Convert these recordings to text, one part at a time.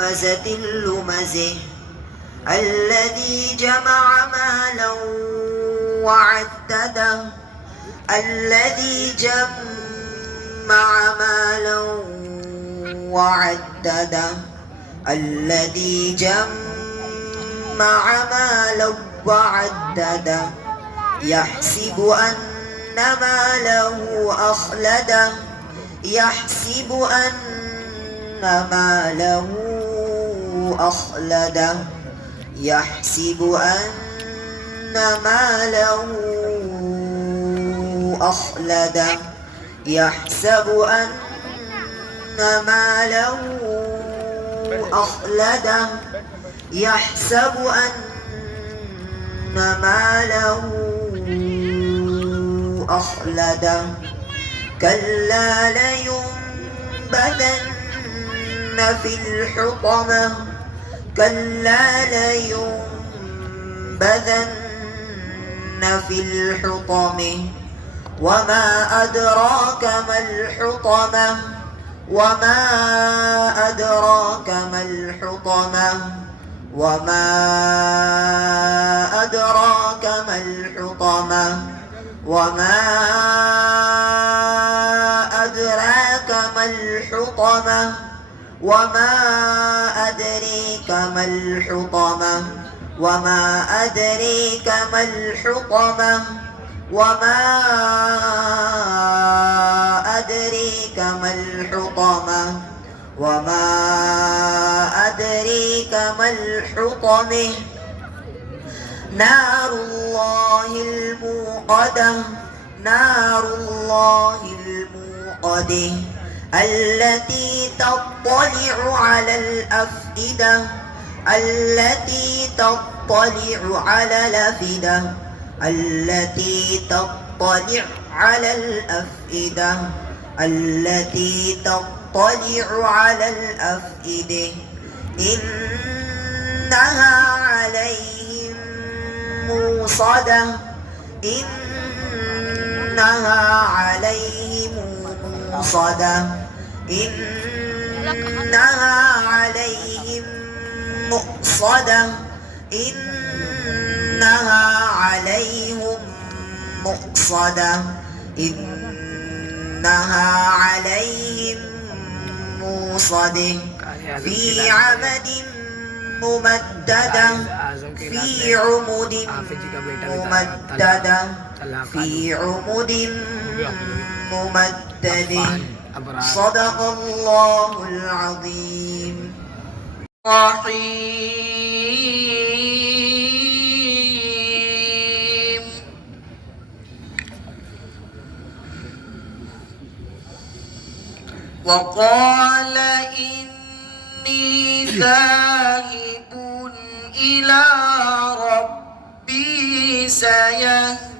همزة لمزة الذي جمع مالا وعدده الذي جمع مالا وعدده الذي جمع مالا وعدده يحسب أن ماله أخلده يحسب أن ماله أخلده يحسب أن ماله أخلده يحسب أن ماله أخلده يحسب أن ماله أخلده كلا لينبذن في الحطمة كلا لينبذن في الحطمة وما أدراك ما الحطمة وما أدراك ما الحطمة وما أدراك ما الحطمة وما أدراك ما الحطمة وما أدريك ما الحطمة وما أدريك ما الحطمة وما أدريك ما الحطمة وما أدريك ما الحطمة نار الله الموقدة نار الله الموقدة التي تطلع على الأفئدة التي تطلع على الأفئدة التي تطلع على الأفئدة التي تطلع على الأفئدة إنها عليهم موصدة إنها عليهم موصدة إنها عليهم مؤصدة إنها عليهم مؤصدة إنها عليهم موصدة في عمد ممددة في عمد ممددة في عمد ممددة صدق الله العظيم رحيم وقال إني ذاهب إلى ربي سيهدين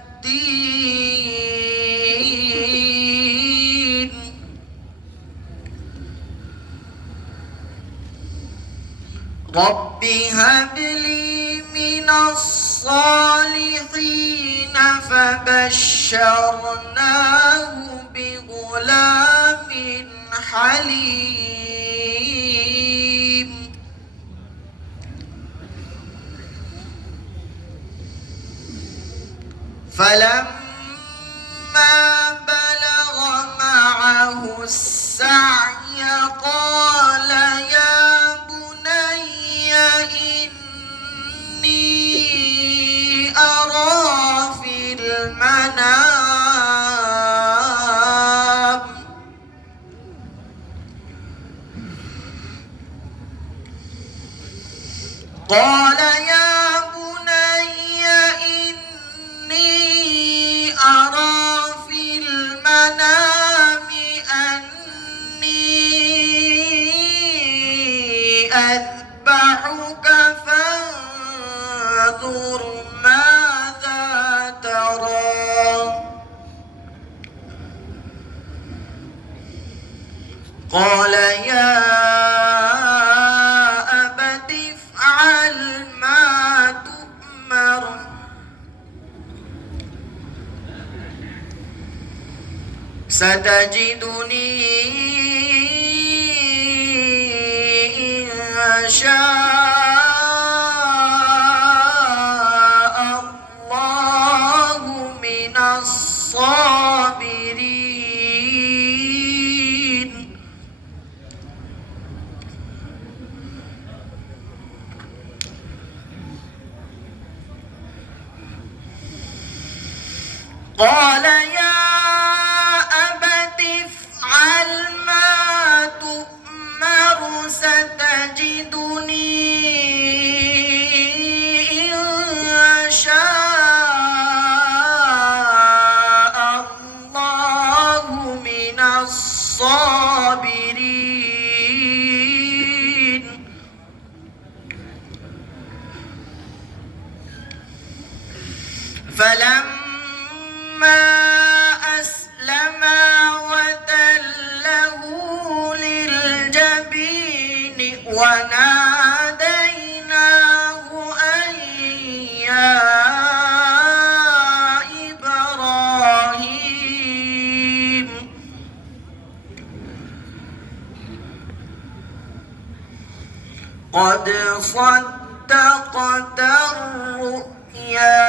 رب هب لي من الصالحين فبشرناه بغلام حليم فلما بلغ معه السعي قال يا بني إني أرى في المنام قال يا بني إني أرى في المنام أني أذبحك فانظر ماذا ترى قال يا أبت افعل ما تؤمر ستجدني إن قال يا أبت افعل ما تؤمر ستجدني إن شاء الله من الصابرين فلما أسلما وتله للجبين وناديناه أن يا إبراهيم قد صدقت الرؤيا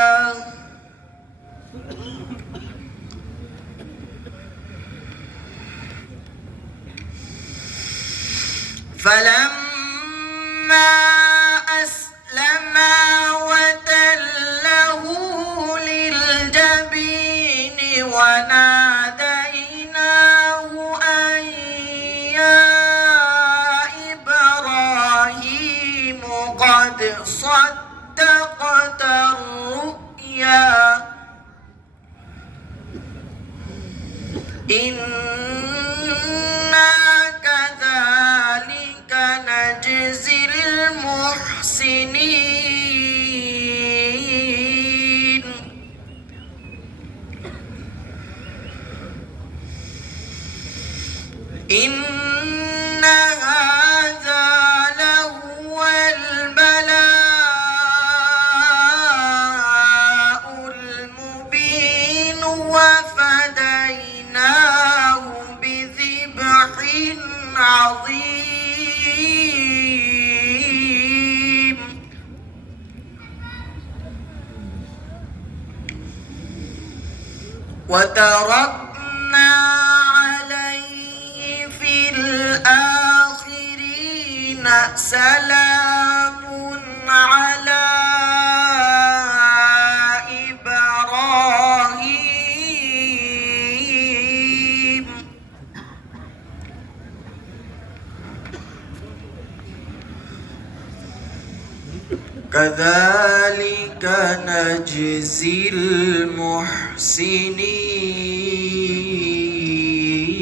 فلما أسلما وتله للجبين وناديناه أن يا إبراهيم قد صدقت الرؤيا إنا كذلك نجزي المحسنين إن هذا لهو البلاء المبين وفديناه بذبح عظيم وتركنا عليه في الآخرين سلام على إبراهيم كذلك نجزي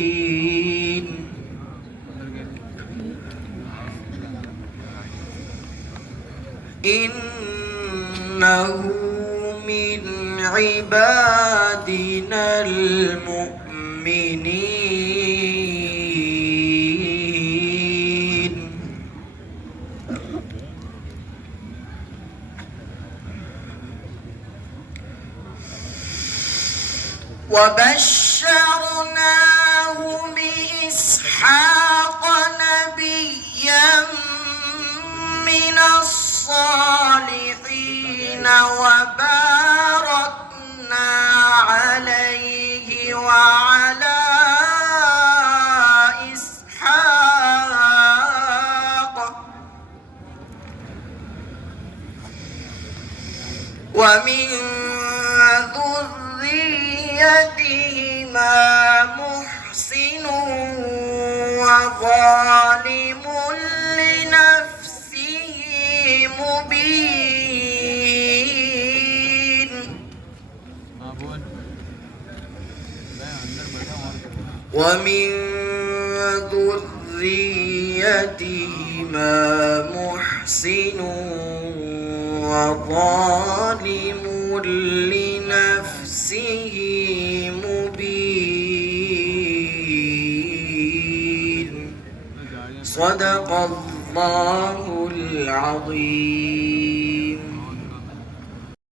المحسنين إنه من عبادنا المؤمنين وبشرناه بإسحاق نبيا من الصالحين وباركنا عليه وعلى إسحاق ومن ذريتهما محسن وظالم لنفسه مبين ومن ذريتهما محسن وظالم لنفسه مبين صدق الله العظيم.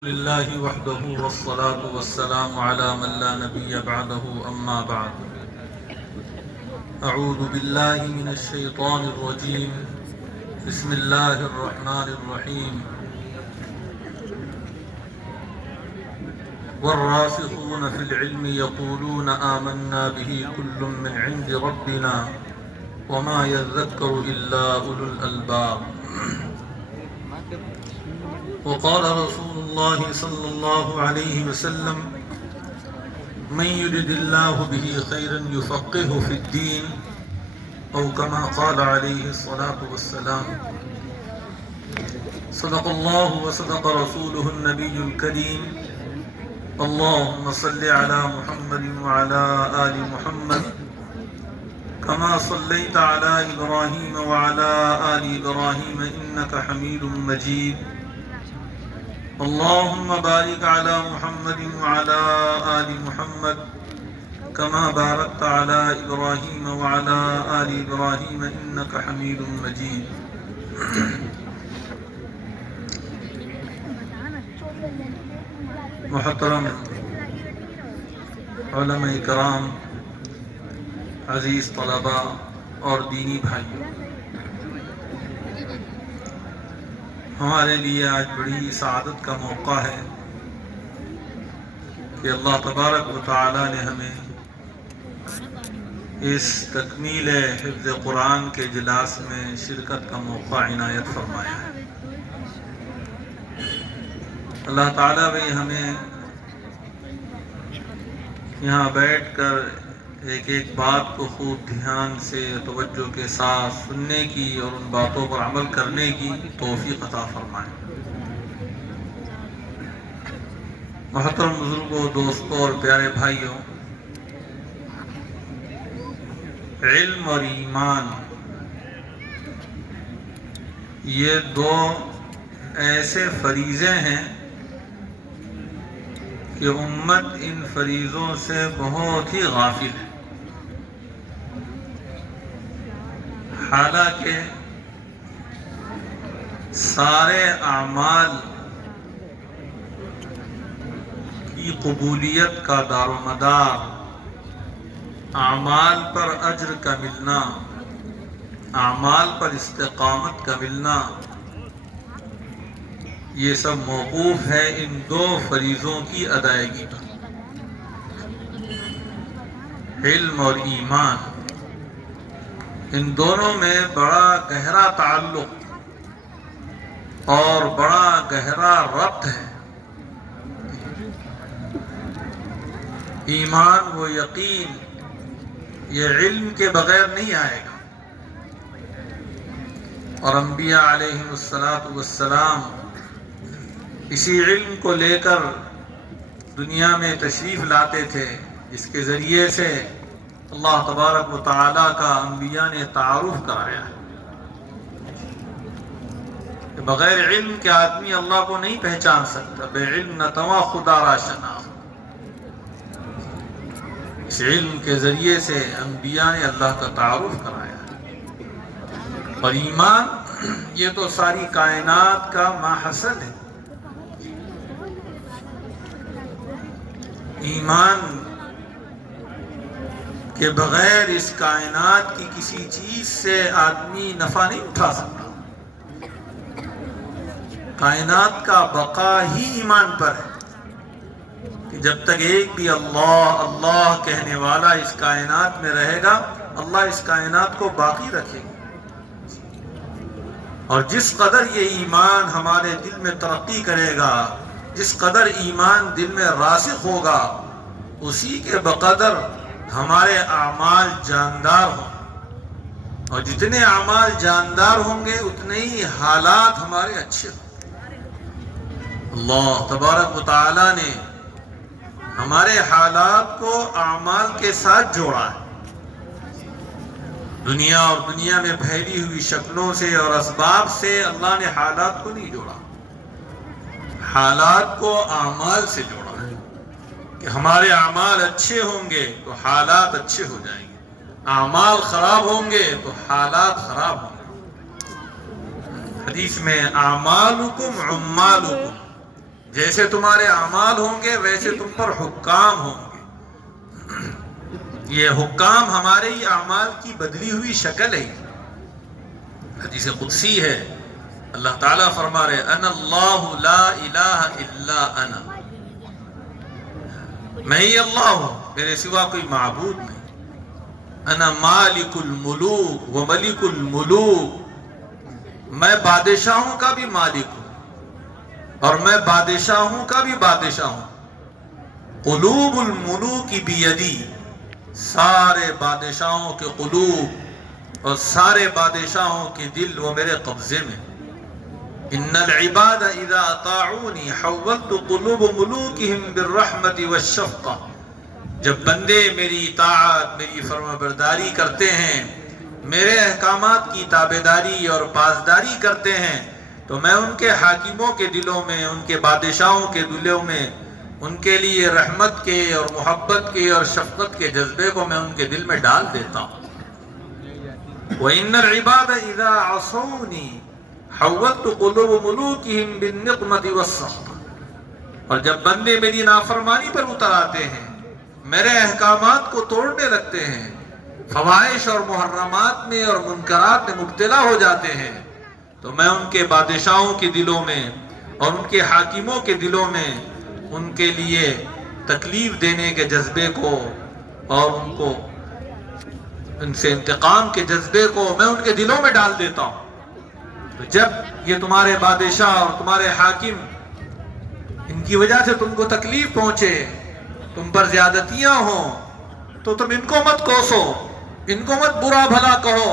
لله وحده والصلاة والسلام على من لا نبي بعده أما بعد أعوذ بالله من الشيطان الرجيم بسم الله الرحمن الرحيم والراسخون في العلم يقولون آمنا به كل من عند ربنا وما يذكر إلا أولو الألباب وقال رسول الله صلى الله عليه وسلم من يرد الله به خيرا يفقهه في الدين أو كما قال عليه الصلاة والسلام. صدق الله وصدق رسوله النبي الكريم. اللهم صل على محمد وعلى آل محمد كما صليت على إبراهيم وعلى آل إبراهيم إنك حميد مجيد. اللهم بارك على محمد وعلى آل محمد كما باركت على إبراهيم وعلى آل إبراهيم إنك حميد مجيد. محترم علماء کرام، عزیز طلباء اور دینی بھائیوں، ہمارے لیے آج بڑی سعادت کا موقع ہے کہ اللہ تبارک و تعالی نے ہمیں اس تکمیل حفظ قرآن کے اجلاس میں شرکت کا موقع عنایت فرمایا ہے۔ اللہ تعالیٰ بھی ہمیں یہاں بیٹھ کر ایک ایک بات کو خوب دھیان سے توجہ کے ساتھ سننے کی اور ان باتوں پر عمل کرنے کی توفیق عطا فرمائے۔ محترم بزرگوں، دوستوں اور پیارے بھائیوں، علم اور ایمان یہ دو ایسے فریضے ہیں کہ امت ان فریضوں سے بہت ہی غافل ہے۔ حالانکہ سارے اعمال کی قبولیت کا دار و مدار، اعمال پر اجر کا ملنا، اعمال پر استقامت کا ملنا، یہ سب موقوف ہے ان دو فریضوں کی ادائیگی پر، علم اور ایمان۔ ان دونوں میں بڑا گہرا تعلق اور بڑا گہرا ربط ہے۔ ایمان و یقین یہ علم کے بغیر نہیں آئے گا، اور انبیاء علیہم السلام اسی علم کو لے کر دنیا میں تشریف لاتے تھے، جس کے ذریعے سے اللہ تبارک و تعالیٰ کا انبیاء نے تعارف کرایا ہے کہ بغیر علم کے آدمی اللہ کو نہیں پہچان سکتا۔ بے علم نتواں خدا را شناس۔ اس علم کے ذریعے سے انبیاء نے اللہ کا تعارف کرایا ہے۔ اور ایمان یہ تو ساری کائنات کا ماحصل ہے۔ ایمان کے بغیر اس کائنات کی کسی چیز سے آدمی نفع نہیں اٹھا سکتا۔ کائنات کا بقا ہی ایمان پر ہے کہ جب تک ایک بھی اللہ اللہ کہنے والا اس کائنات میں رہے گا، اللہ اس کائنات کو باقی رکھے گا۔ اور جس قدر یہ ایمان ہمارے دل میں ترقی کرے گا، جس قدر ایمان دل میں راسخ ہوگا، اسی کے بقدر ہمارے اعمال جاندار ہوں، اور جتنے اعمال جاندار ہوں گے اتنے ہی حالات ہمارے اچھے ہوں گے۔ اللہ تبارک و تعالی نے ہمارے حالات کو اعمال کے ساتھ جوڑا ہے۔ دنیا اور دنیا میں پھیلی ہوئی شکلوں سے اور اسباب سے اللہ نے حالات کو نہیں جوڑا، حالات کو اعمال سے جوڑا ہے کہ ہمارے اعمال اچھے ہوں گے تو حالات اچھے ہو جائیں گے، اعمال خراب ہوں گے تو حالات خراب ہوں گے۔ حدیث میں اعمالکم عمالکم، جیسے تمہارے اعمال ہوں گے ویسے تم پر حکام ہوں گے۔ یہ حکام ہمارے ہی اعمال کی بدلی ہوئی شکل ہے۔ حدیث قدسی ہے، اللہ تعالیٰ فرما رہے انا اللہ لا الہ الا انا، میں ہی اللہ ہوں، میرے سوا کوئی معبود نہیں۔ انا مالک الملوک و ملک الملوک، میں بادشاہوں کا بھی مالک ہوں اور میں بادشاہوں کا بھی بادشاہ ہوں۔ قلوب الملوک بیدی، سارے بادشاہوں کے قلوب اور سارے بادشاہوں کے دل وہ میرے قبضے میں۔ ان العباد اذا اطاعونی حولت قلوب ملوکہم بالرحمت والشفقہ، جب بندے میری اطاعت، میری فرمانبرداری کرتے ہیں، میرے احکامات کی تابعداری اور پاسداری کرتے ہیں، تو میں ان کے حاکموں کے دلوں میں، ان کے بادشاہوں کے دلوں میں ان کے لیے رحمت کے اور محبت کے اور شفقت کے جذبے کو میں ان کے دل میں ڈال دیتا ہوں۔ وَإِنَّ الْعِبَادَ إِذَا عَصَوْنِي حَوَّلْتُ قُلُوبَ مُلُوكِهِمْ بِالنِّقْمَةِ وَالسَّخْطِ، اور جب بندے میری نافرمانی پر اتر آتے ہیں، میرے احکامات کو توڑنے لگتے ہیں، فواحش اور محرمات میں اور منکرات میں مبتلا ہو جاتے ہیں، تو میں ان کے بادشاہوں کے دلوں میں اور ان کے حاکموں کے دلوں میں ان کے لیے تکلیف دینے کے جذبے کو اور ان سے انتقام کے جذبے کو میں ان کے دلوں میں ڈال دیتا ہوں۔ تو جب یہ تمہارے بادشاہ اور تمہارے حاکم، ان کی وجہ سے تم کو تکلیف پہنچے، تم پر زیادتیاں ہوں، تو تم ان کو مت کوسو، ان کو مت برا بھلا کہو،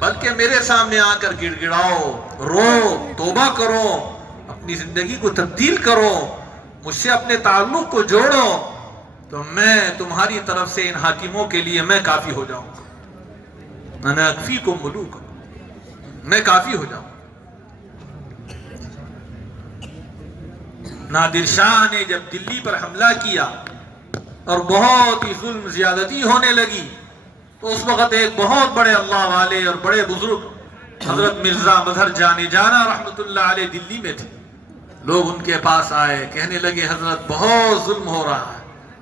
بلکہ میرے سامنے آ کر گڑ گڑاؤ، رو، توبہ کرو، اپنی زندگی کو تبدیل کرو، مجھ سے اپنے تعلق کو جوڑو، تو میں تمہاری طرف سے ان حاکموں کے لیے میں کافی ہو جاؤں گا۔ انا اکفیکم ملوک، میں کافی ہو جاؤں۔ نادر شاہ نے جب دلی پر حملہ کیا اور بہت ہی ظلم زیادتی ہونے لگی، تو اس وقت ایک بہت بڑے اللہ والے اور بڑے بزرگ حضرت مرزا مظہر جان جانا رحمت اللہ علیہ دلی میں تھے۔ لوگ ان کے پاس آئے، کہنے لگے حضرت بہت ظلم ہو رہا ہے،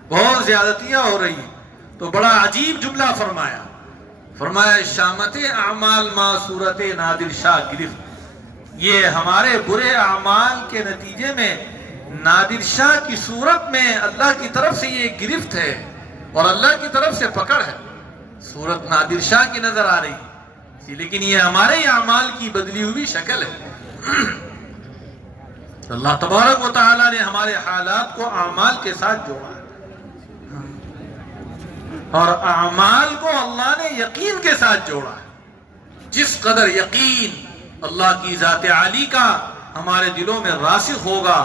بہت زیادتیاں ہو رہی ہیں۔ تو بڑا عجیب جملہ فرمایا شامت اعمال ما صورت نادر شاہ گرفت، یہ ہمارے برے اعمال کے نتیجے میں نادر شاہ کی صورت میں اللہ کی طرف سے یہ گرفت ہے اور اللہ کی طرف سے پکڑ ہے۔ صورت نادر شاہ کی نظر آ رہی ہے، لیکن یہ ہمارے اعمال کی بدلی ہوئی شکل ہے۔ اللہ تبارک و تعالیٰ نے ہمارے حالات کو اعمال کے ساتھ جوڑا ہے، اور اعمال کو اللہ نے یقین کے ساتھ جوڑا ہے۔ جس قدر یقین اللہ کی ذات عالی کا ہمارے دلوں میں راسخ ہوگا،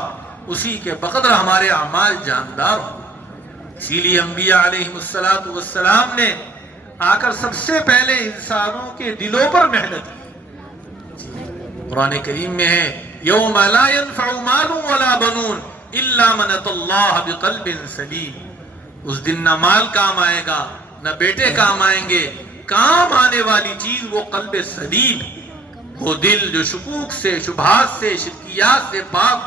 اسی کے بقدر ہمارے اعمال جاندار ہوں۔ اسی لیے انبیاء علیہ السلام نے آ کر سب سے پہلے انسانوں کے دلوں پر محنت کی۔ قرآن کریم میں ہے یوم لا ينفع مال ولا بنون الا من اتى الله بقلب سلیم، اس دن نہ مال کام آئے گا، نہ بیٹے کام آئیں گے، کام آنے والی چیز وہ قلب سلیم، وہ دل جو شکوک سے، شبہات سے، شرکیات سے پاک۔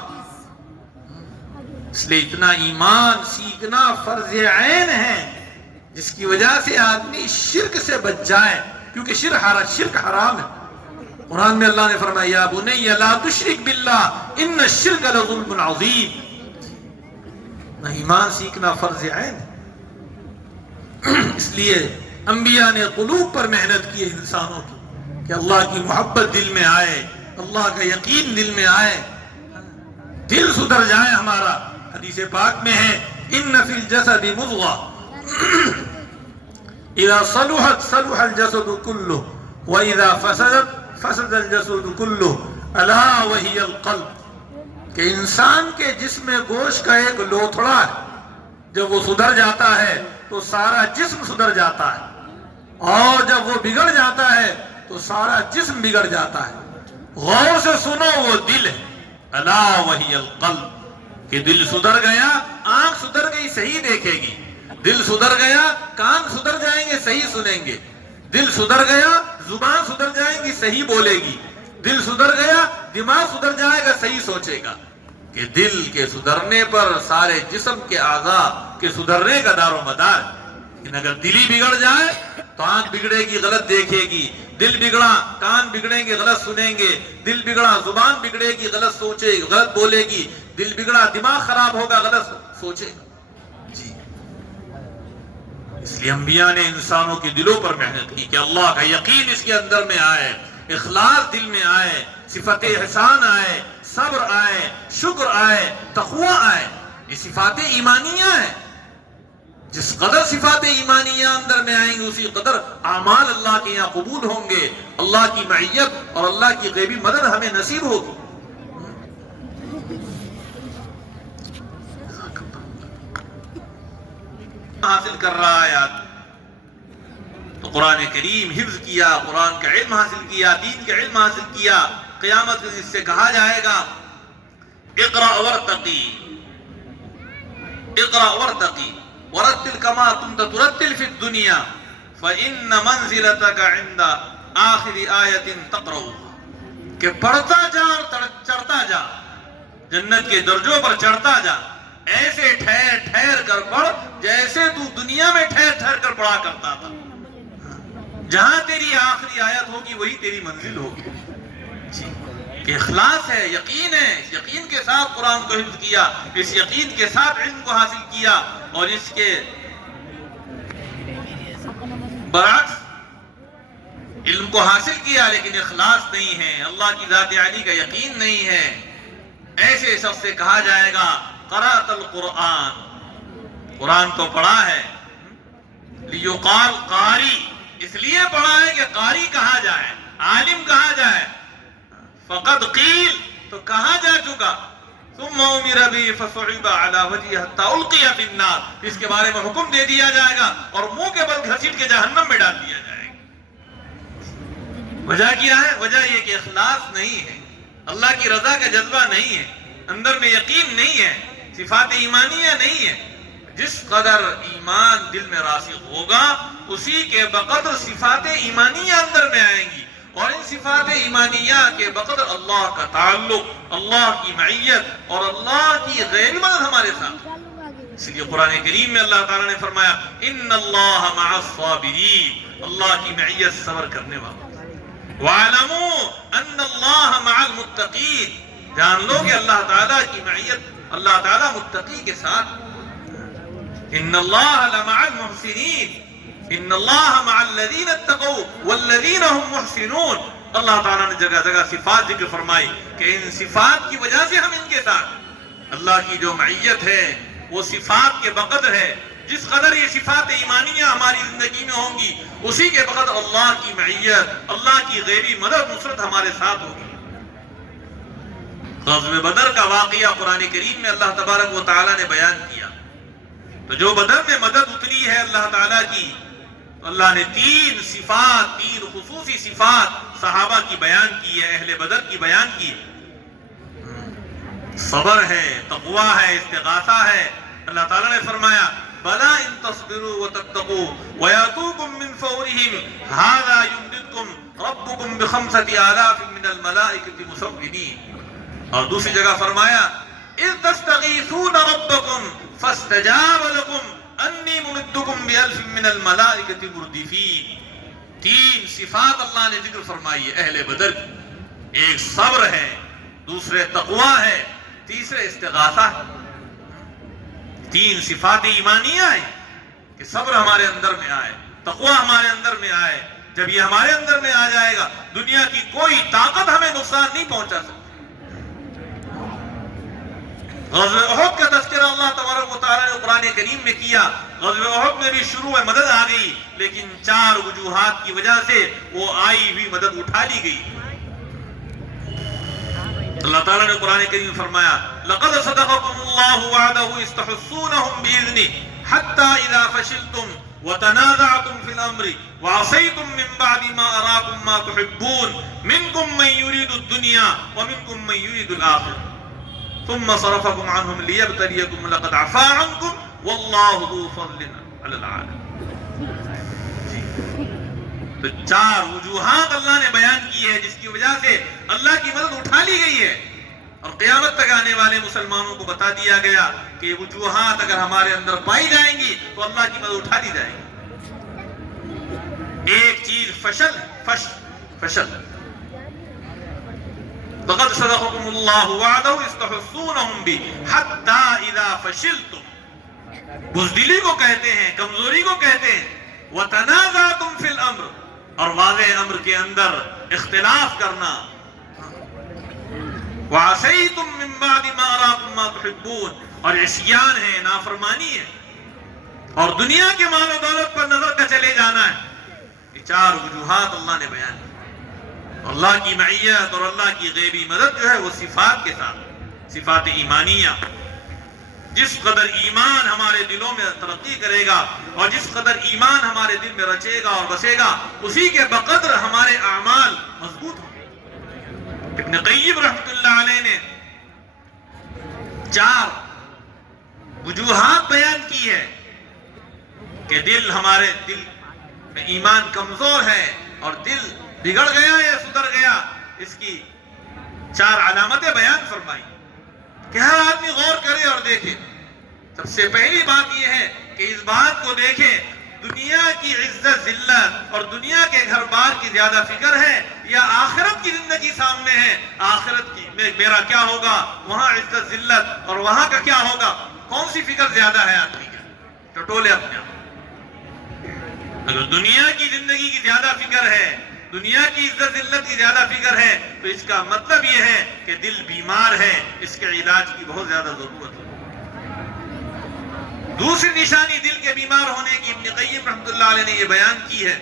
اس لیے اتنا ایمان سیکھنا فرض عین ہے، جس کی وجہ سے آدمی شرک سے بچ جائے، کیونکہ شرک حرام ہے۔ قرآن میں اللہ نے فرمایا یا بنی لا تشرک باللہ ان الشرک لظلم عظیم۔ ایمان سیکھنا فرض عین ہے۔ اس لیے انبیاء نے قلوب پر محنت کی ہے انسانوں کی، کہ اللہ کی محبت دل میں آئے، اللہ کا یقین دل میں آئے، دل سدھر جائے ہمارا۔ حدیث پاک میں ہے ان فی الجسد مضغہ اذا صلحت صلح الجسد کلہ واذا فسدت فسد الجسد کلہ الا وہی القلب، کہ انسان کے جسم میں گوشت کا ایک لوتھڑا ہے، جب وہ سدھر جاتا ہے تو سارا جسم سدھر جاتا ہے، اور جب وہ بگڑ جاتا ہے تو سارا جسم بگڑ جاتا ہے۔ غور سے سنو، وہ دل ہے، الا وہی القلب، کہ دل سدھر گیا، آنکھ سدھر گئی صحیح دیکھے گی، دل سدھر گیا کان سدھر جائیں گے صحیح سنیں گے، دل سدھر گیا زبان سدھر جائے گی صحیح بولے گی، دل سدھر گیا دماغ سدھر جائے گا صحیح سوچے گا۔ کہ دل کے سدھرنے پر سارے جسم کے اعضاء کے سدھرنے کا دار و مدار۔ لیکن اگر دل ہی بگڑ جائے تو آنکھ بگڑے گی غلط دیکھے گی، دل بگڑا کان بگڑیں گے غلط سنیں گے، دل بگڑا زبان بگڑے گی غلط سوچے گی غلط بولے گی، دل بگڑا دماغ خراب ہوگا غلط سوچے گا۔ جی اس لیے انبیاء نے انسانوں کے دلوں پر محنت کی کہ اللہ کا یقین اس کے اندر میں آئے، اخلاص دل میں آئے، صفت احسان آئے، صبر آئے، شکر آئے، تقوی آئے۔ یہ صفات ایمانیہ ہیں، جس قدر صفات ایمانیہ اندر میں آئیں گے اسی قدر اعمال اللہ کے یہاں قبول ہوں گے، اللہ کی معیت اور اللہ کی غیبی مدد ہمیں نصیب ہوگی۔ حاصل کر رہا ہے آدمی تو قرآن کریم حفظ کیا، قرآن کا علم حاصل کیا، دین کا علم حاصل کیا، قیامت میں اس سے کہا جائے گا اقرأ ورتقی، اقرأ ورتقی ورتل کما كنت ترتل فی الدنیا فإن منزلتک عند آخر آیت تقرأ، کہ پڑھتا جا اور چڑھتا جا، جنت کے درجوں پر چڑھتا جا، ایسے ٹھہر ٹھہر کر پڑھ جیسے تو دنیا میں ٹھہر ٹھہر کر پڑھا کرتا تھا، جہاں تیری آخری آیت ہوگی وہی تیری منزل ہوگی۔ کہ اخلاص ہے، یقین ہے، اس یقین کے ساتھ قرآن کو حفظ کیا، اس یقین کے ساتھ علم کو حاصل کیا، اور اس کے برعکس علم کو حاصل کیا لیکن اخلاص نہیں ہے، اللہ کی ذات عالی کا یقین نہیں ہے، ایسے شخص سے کہا جائے گا قرأت القرآن، قرآن کو پڑھا ہے، لیقال قاری، اس لیے پڑھا ہے کہ قاری کہا جائے، عالم کہا جائے، فقد قیل، تو کہا جا چکا، ثم امر به فصعب على وجهه حتى القي في النار، اس کے بارے میں حکم دے دیا جائے گا اور منہ کے بل گھسیٹ کے جہنم میں ڈال دیا جائے گا۔ وجہ کیا ہے؟ وجہ یہ کہ اخلاص نہیں ہے، اللہ کی رضا کا جذبہ نہیں ہے، اندر میں یقین نہیں ہے، صفات ایمانیہ نہیں ہے۔ جس قدر ایمان دل میں راسخ ہوگا اسی کے بقدر صفات ایمانیہ اندر میں آئیں گی، اور ان صفات ایمانیہ کے بقدر اللہ کا تعلق، اللہ کی معیت اور اللہ کی غیبی مدد ہمارے ساتھ۔ اس لیے قرآن کریم میں اللہ تعالیٰ نے فرمایا ان اللہ مع الصابرین، اللہ کی معیت صبر کرنے والوں، وَاعْلَمُوا أَنَّ اللَّهَ مَعَ الْمُتَّقِينَ، جان لو کہ اللہ تعالیٰ کی معیت، اللہ تعالیٰ متقی کے ساتھ۔ ان اللہ لمع المحسنین، ان اللہ مع الذین اتقوا والذین هم محسنون، اللہ تعالیٰ نے جگہ جگہ صفات ذکر فرمائی کہ ان صفات کی وجہ سے ہم ان کے ساتھ، اللہ کی جو معیت ہے وہ صفات کے بقدر ہے، جس قدر یہ صفات ایمانیہ ہماری زندگی میں ہوں گی اسی کے بقدر اللہ کی معیت، اللہ کی غیبی مدد نصرت ہمارے ساتھ ہوگی۔ غزوہ بدر کا واقعہ قرآن کریم میں اللہ تبارک و تعالیٰ نے بیان کیا، تو جو بدر میں مدد اتری ہے اللہ تعالیٰ کی، اللہ نے تین صفات، تین خصوصی صفات صحابہ کی بیان کی ہے، اہل بدر کی بیان کی، صبر ہے، تقوی ہے، استغاثہ ہے۔ اللہ تعالیٰ نے فرمایا بلا ان تصبروا وتتقوا وياتوكم من فورهم هذا يمددكم ربكم ب5000 من الملائكة مسومين، اور دوسری جگہ فرمایا اذ تستغیثون ربکم فاستجاب لکم انی ممدکم ب1000 من الملائکة مردفین۔ تین صفات اللہ نے ذکر فرمائی ہے اہل بدر کی، ایک صبر ہے، دوسرے تقوی ہے، تیسرے استغاثہ ہے۔ تین صفات ایمانیہ ہیں کہ صبر ہمارے اندر میں آئے، تقوی ہمارے اندر میں آئے، جب یہ ہمارے اندر میں آ جائے گا دنیا کی کوئی طاقت ہمیں نقصان نہیں پہنچا سکتی۔ غزوہ احد کا تذکرہ اللہ تبارک و تعالیٰ نے قرآن کریم میں کیا، غزوہ احد میں بھی شروع میں مدد آ گئی لیکن 4 وجوہات کی وجہ سے وہ آئی ہوئی مدد اٹھا لی گئی۔ اللہ تعالیٰ نے قرآن کریم میں فرمایا لَقَدْ صَدَقَكُمُ اللَّهُ وَعْدَهُ إِذْ تَحُسُّونَهُمْ بِإِذْنِهِ حَتَّى إِذَا فَشِلْتُمْ وَتَنَازَعْتُمْ فِي الْأَمْرِ وَعَصَيْتُمْ مِنْ بَعْدِ مَا أَرَاكُمْ مَا تُحِبُّونَ مِنْكُمْ مَنْ يُرِيدُ الدُّنْيَا وَمِنْكُمْ مَنْ يُرِيدُ الْآخِرَةَ ثُمَّ صَرَفَكُمْ عَنْهُمْ لِيَبْتَلِيَكُمْ لَقَدْ عَفَا عَنْكُمْ وَاللَّهُ ذُو فَضْلٍ عَلَى الْعَالَمِينَ۔ تو 4 وجوہات اللہ نے بیان کی ہے جس کی وجہ سے اللہ کی مدد اٹھا لی گئی ہے، اور قیامت تک آنے والے مسلمانوں کو بتا دیا گیا کہ یہ وجوہات اگر ہمارے اندر پائی جائیں گی تو اللہ کی مدد اٹھا لی جائے گی۔ ایک چیز فشل لقد صدقكم الله وعده إذ تحسونهم به حتى إذا فشلتم، بزدلی کو کہتے ہیں، کمزوری کو کہتے ہیں، وتنازعتم في الامر، اور واضح امر کے اندر اختلاف کرنا، وعصیتم من بعد ما اراکم ما تحبون، اور عصیان ہے، نافرمانی ہے، اور دنیا کے مال و دولت پر نظر کا چلے جانا ہے۔ یہ 4 وجوہات اللہ نے بیان کی۔ اللہ کی معیت اور اللہ کی غیبی مدد جو ہے وہ صفات کے ساتھ، صفات ایمانیہ۔ جس قدر ایمان ہمارے دلوں میں ترقی کرے گا اور جس قدر ایمان ہمارے دل میں رچے گا اور بسے گا، اسی کے بقدر ہمارے اعمال مضبوط ہوں گے۔ ابن قیم رحمۃ اللہ علیہ نے 4 وجوہات بیان کی ہے کہ ہمارے دل میں ایمان کمزور ہے اور دل بگڑ گیا یا سدھر گیا، اس کی 4 علامتیں بیان فرمائی کہ ہر آدمی غور کرے اور دیکھے۔ سب سے پہلی بات یہ ہے کہ اس بات کو دیکھیں، دنیا کی عزت ذلت اور دنیا کے گھر بار کی زیادہ فکر ہے یا آخرت کی زندگی سامنے ہے؟ آخرت کی میں میرا کیا ہوگا، وہاں عزت ذلت اور وہاں کا کیا ہوگا، کون سی فکر زیادہ ہے آدمی کی؟ ٹٹولے اپنے آپ۔ اگر دنیا کی زندگی کی زیادہ فکر ہے، دنیا کی عزت ذلت کی زیادہ فکر ہے، تو اس کا مطلب یہ ہے کہ دل بیمار ہے، اس کے علاج کی بہت زیادہ ضرورت ہے۔ دوسری نشانی دل کے بیمار ہونے کی ابن قیم رحمۃ اللہ علیہ نے یہ بیان کی ہے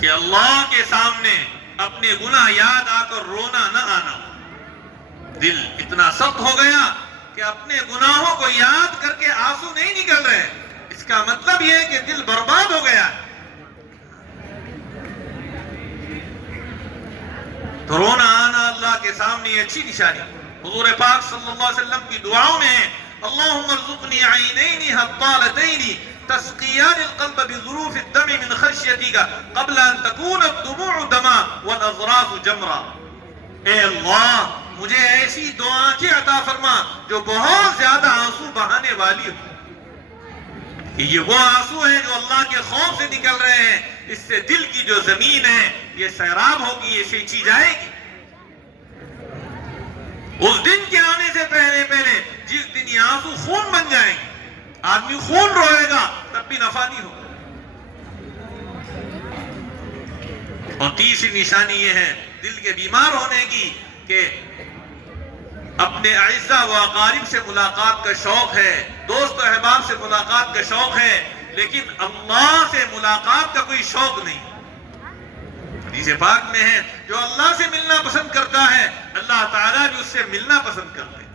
کہ اللہ کے سامنے اپنے گناہ یاد آ کر رونا نہ آنا۔ دل اتنا سخت ہو گیا کہ اپنے گناہوں کو یاد کر کے آنسو نہیں نکل رہے، اس کا مطلب یہ ہے کہ دل برباد ہو گیا۔ تو رونا آنا اللہ کے سامنے یہ اچھی نشانی۔ حضور پاک صلی اللہ علیہ وسلم کی دعاؤں میں ہے اللہم ارزقنی عینین حطالتین تسقیان القلب بظروف الدم من خشیتک قبل ان تکون الدموع دما والاظراف جمرا۔ اے اللہ مجھے ایسی دو آنکھیں عطا فرما جو بہت زیادہ آنسو بہانے والی ہو، کہ یہ وہ آنسو ہیں جو اللہ کے خوف سے نکل رہے ہیں، اس سے دل کی جو زمین ہے یہ سیراب ہوگی، یہ سینچی جائے گی۔ اس دن کے آنے سے پہلے جس دن یہ آنسو خون بن جائیں گے، آدمی خون روئے گا تب بھی نفع نہیں ہوگا۔ اور تیسری نشانی یہ ہے دل کے بیمار ہونے کی کہ اپنے اعزاء و اقارب سے ملاقات کا شوق ہے، دوست و احباب سے ملاقات کا شوق ہے، لیکن اللہ سے ملاقات کا کوئی شوق نہیں۔ حدیث پاک میں ہے جو اللہ سے ملنا پسند کرتا ہے اللہ تعالیٰ بھی اس سے ملنا پسند کرتے ہیں،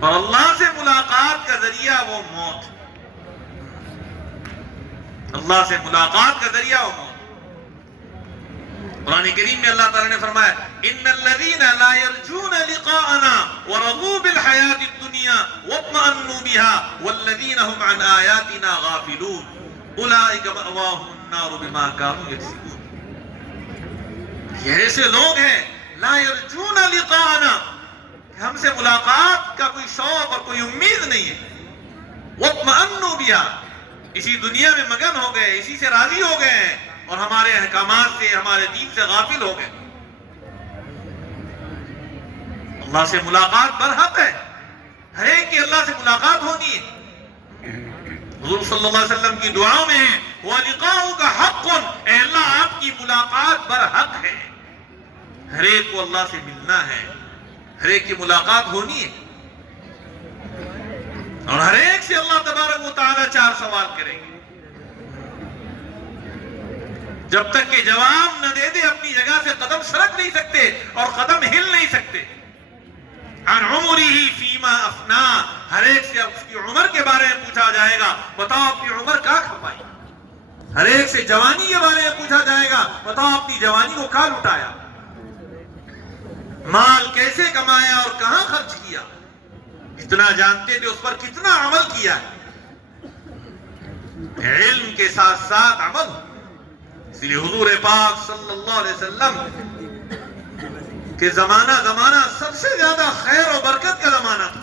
اور اللہ سے ملاقات کا ذریعہ وہ موت، اللہ سے ملاقات کا ذریعہ وہ موت۔ قرآن کریم میں اللہ تعالیٰ نے فرمایا ان الذین لا یرجون لقاءنا ورضوا بالحیاة الدنیا واطمأنوا بها والذین هم عن آیاتنا غافلون اولئک مأواهم النار بما كانوا یکسبون۔ یہ ایسے لوگ ہیں لا یرجون لقاءنا، ہم سے ملاقات کا کوئی شوق اور کوئی امید نہیں ہے، واطمأنوا بها، اسی دنیا میں مگن ہو گئے، اسی سے راضی ہو گئے ہیں اور ہمارے احکامات سے ہمارے دین سے غافل ہو گئے۔ اللہ سے ملاقات برحق ہے، ہر ایک کی اللہ سے ملاقات ہونی ہے۔ حضور صلی اللہ علیہ وسلم کی دعاؤں میں ہے وَلِقَاؤُكَ حَقٌ، اے اللہ آپ کی ملاقات برحق ہے، ہر ایک کو اللہ سے ملنا ہے، ہر ایک کی ملاقات ہونی ہے، اور ہر ایک سے اللہ تبارک و تعالی 4 سوال کریں گے۔ جب تک کہ جواب نہ دے دے اپنی جگہ سے قدم سرک نہیں سکتے اور قدم ہل نہیں سکتے۔ عن عمرہ فیما افنا، ہر ایک سے اس کی عمر کے بارے میں پوچھا جائے گا، بتاؤ اپنی عمر کہاں کھپائی۔ ہر ایک سے جوانی کے بارے میں پوچھا جائے گا، بتاؤ اپنی جوانی کو کہاں لٹایا، مال کیسے کمایا اور کہاں خرچ کیا، جتنا جانتے تھے اس پر کتنا عمل کیا ہے۔ علم کے ساتھ ساتھ عمل، اس لیے حضور پاک صلی اللہ علیہ وسلم کہ زمانہ سب سے زیادہ خیر و برکت کا زمانہ تھا۔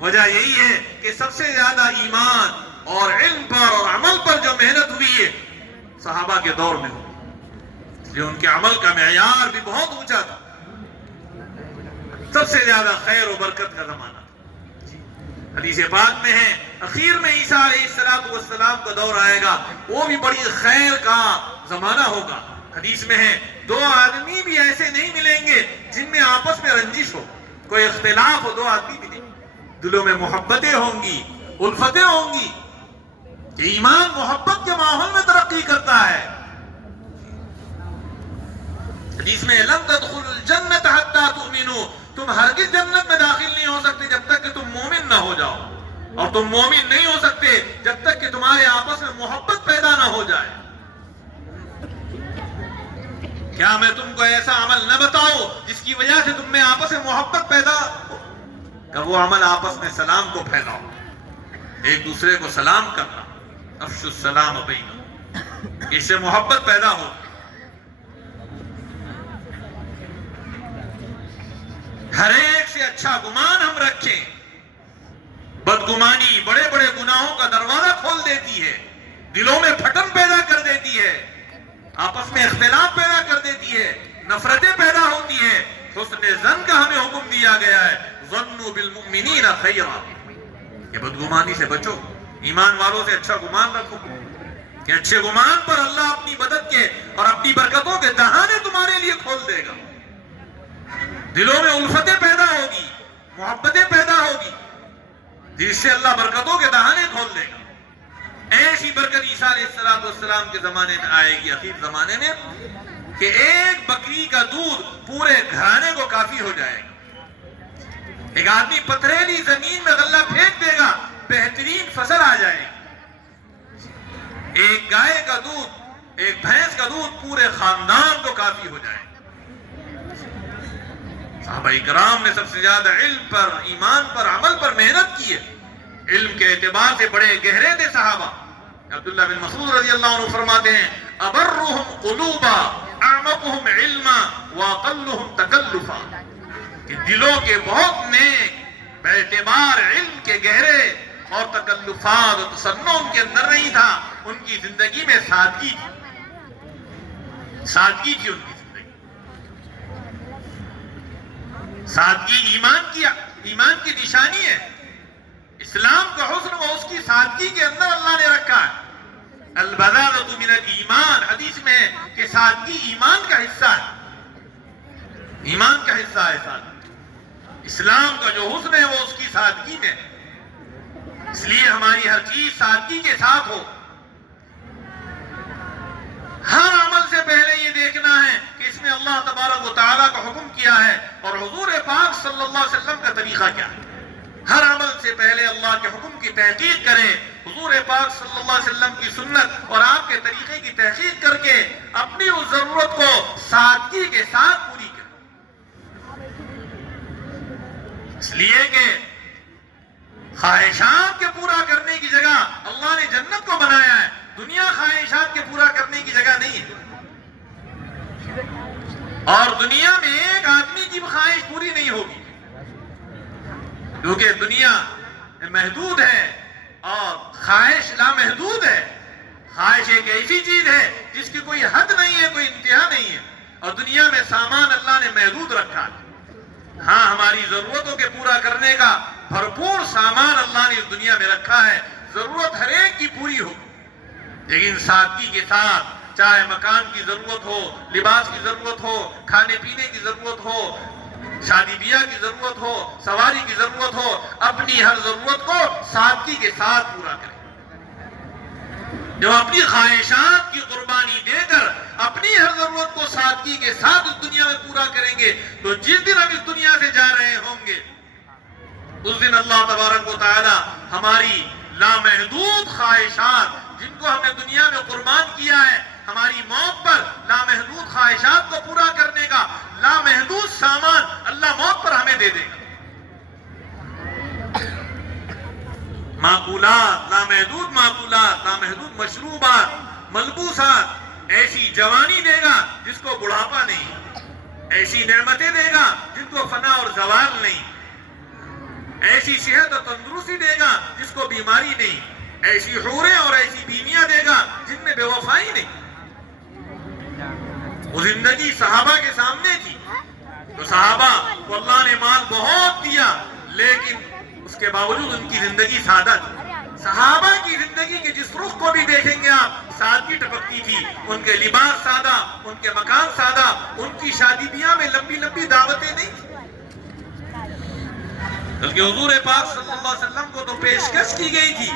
وجہ یہی ہے کہ سب سے زیادہ ایمان اور علم پر اور عمل پر جو محنت ہوئی ہے صحابہ کے دور میں ہوئی، اس لیے ان کے عمل کا معیار بھی بہت اونچا تھا، سب سے زیادہ خیر و برکت کا زمانہ تھا۔ حدیث پاک میں ہے اخیر میں عیسیٰ علیہ السلام کا دور آئے گا، وہ بھی بڑی خیر کا زمانہ ہوگا۔ حدیث میں ہے 2 آدمی بھی ایسے نہیں ملیں گے جن میں آپس میں رنجش ہو، کوئی اختلاف ہو، 2 آدمی ملیں گے۔ دلوں میں محبتیں ہوں گی، الفتیں ہوں گی کہ ایمان محبت کے ماحول میں ترقی کرتا ہے۔ حدیث میں لن تدخلوا الجنت حتی تؤمنوا، تم ہرگز جنت میں داخل نہیں ہو سکتے جب تک کہ تم مومن نہ ہو جاؤ، اور تم مومن نہیں ہو سکتے جب تک کہ تمہارے آپس میں محبت پیدا نہ ہو جائے۔ کیا میں تم کو ایسا عمل نہ بتاؤں جس کی وجہ سے تم میں آپس میں محبت پیدا ہو؟ کہ وہ عمل آپس میں سلام کو پھیلاؤ، ایک دوسرے کو سلام کرنا، افشوا السلام بینکم، اس سے محبت پیدا ہو۔ ہر ایک سے اچھا گمان ہم رکھیں۔ بدگمانی بڑے بڑے گناہوں کا دروازہ کھول دیتی ہے، دلوں میں پھٹن پیدا کر دیتی ہے، آپس میں اختلاف پیدا کر دیتی ہے، نفرتیں پیدا ہوتی ہیں۔ حسن ظن کا ہمیں حکم دیا گیا ہے، ظنوا بالمؤمنین خیرا، کہ بدگمانی سے بچو، ایمان والوں سے اچھا گمان رکھو، کہ اچھے گمان پر اللہ اپنی مدد کے اور اپنی برکتوں کے دہانے تمہارے لیے کھول دے گا۔ دلوں میں الفتیں پیدا ہوگی، محبتیں پیدا ہوگی، جس سے اللہ برکتوں کے دہانے کھول دے گا۔ ایسی برکت عیسیٰ علیہ السلام کے زمانے میں آئے گی، اخیر زمانے میں، کہ ایک بکری کا دودھ پورے گھرانے کو کافی ہو جائے گا۔ ایک آدمی پتھریلی زمین میں غلہ پھینک دے گا، بہترین فصل آ جائے گی۔ ایک گائے کا دودھ، ایک بھینس کا دودھ پورے خاندان کو کافی ہو جائے گا۔ صحابہ کرام نے سب سے زیادہ علم پر، ایمان پر، عمل پر محنت کی ہے۔ علم کے اعتبار سے بڑے گہرے تھے صحابہ۔ عبداللہ بن مسعود رضی اللہ عنہ فرماتے ہیں، ابرہم قلوبا اعمقہم علما واقلہم تکلفا، کہ دلوں کے بہت نیک باعتبار علم کے گہرے اور تکلفات و تصنع ان کے اندر نہیں تھا، ان کی زندگی میں سادگی تھی، سادگی تھی ان کی زندگی۔ سادگی ایمان کی نشانی ہے۔ اسلام کا حسن وہ اس کی سادگی کے اندر اللہ نے رکھا ہے۔ البذالۃ من الایمان، حدیث میں ہے کہ سادگی ایمان کا حصہ ہے، ایمان کا حصہ ہے سادگی۔ اسلام کا جو حسن ہے وہ اس کی سادگی میں ہے، اس لیے ہماری ہر چیز سادگی کے ساتھ ہو۔ ہر عمل سے پہلے یہ دیکھنا ہے کہ اس میں اللہ تبارک و تعالیٰ کا حکم کیا ہے اور حضور پاک صلی اللہ علیہ وسلم کا طریقہ کیا ہے۔ ہر عمل سے پہلے اللہ کے حکم کی تحقیق کریں، حضور پاک صلی اللہ علیہ وسلم کی سنت اور آپ کے طریقے کی تحقیق کر کے اپنی اس ضرورت کو سادگی کے ساتھ پوری کریں۔ اس لیے کہ خواہشات کے پورا کرنے کی جگہ اللہ نے جنت کو بنایا ہے، دنیا خواہشات کے پورا کرنے کی جگہ نہیں ہے۔ اور دنیا میں ایک آدمی کی خواہش پوری نہیں ہوگی، کیونکہ دنیا محدود ہے اور خواہش لامحدود ہے۔ خواہش ایک ایسی چیز ہے جس کی کوئی حد نہیں ہے، کوئی انتہا نہیں ہے، اور دنیا میں سامان اللہ نے محدود رکھا ہے۔ ہاں، ہماری ضرورتوں کے پورا کرنے کا بھرپور سامان اللہ نے اس دنیا میں رکھا ہے، ضرورت ہر ایک کی پوری ہو، لیکن سادگی کے ساتھ، چاہے مکان کی ضرورت ہو، لباس کی ضرورت ہو، کھانے پینے کی ضرورت ہو، شادی بیاہ کی ضرورت ہو، سواری کی ضرورت ہو، اپنی ہر ضرورت کو سادگی کے ساتھ پورا کریں۔ جب اپنی خواہشات کی قربانی دے کر اپنی ہر ضرورت کو سادگی کے ساتھ اس دنیا میں پورا کریں گے تو جس دن ہم اس دنیا سے جا رہے ہوں گے اس دن اللہ تبارک و تعالی ہماری لامحدود خواہشات جن کو ہم نے دنیا میں قربان کیا ہے، ہماری موت پر لامحدود خواہشات کو پورا کرنے کا لامحدود سامان اللہ موت پر ہمیں دے دے گا۔ معقولات، لامحدود مشروبات، ملبوسات، ایسی جوانی دے گا جس کو بڑھاپا نہیں، ایسی نعمتیں دے گا جن کو فنا اور زوال نہیں، ایسی صحت اور تندرستی دے گا جس کو بیماری نہیں، ایسی حوریں اور ایسی بیویاں دے گا جن میں بے وفائی نہیں۔ وہ زندگی صحابہ کے سامنے تھی، تو صحابہ کو اللہ نے مال بہت دیا لیکن اس کے باوجود ان کی زندگی سادہ تھی۔ صحابہ کی زندگی کے جس رخ کو بھی دیکھیں گے آپ، سادگی ٹپکتی تھی، ان کے لباس سادہ، ان کے مکان سادہ، ان کی شادی بیاہ میں لمبی لمبی دعوتیں نہیں تھی۔ بلکہ حضور پاک صلی اللہ علیہ وسلم کو تو پیشکش کی گئی تھی.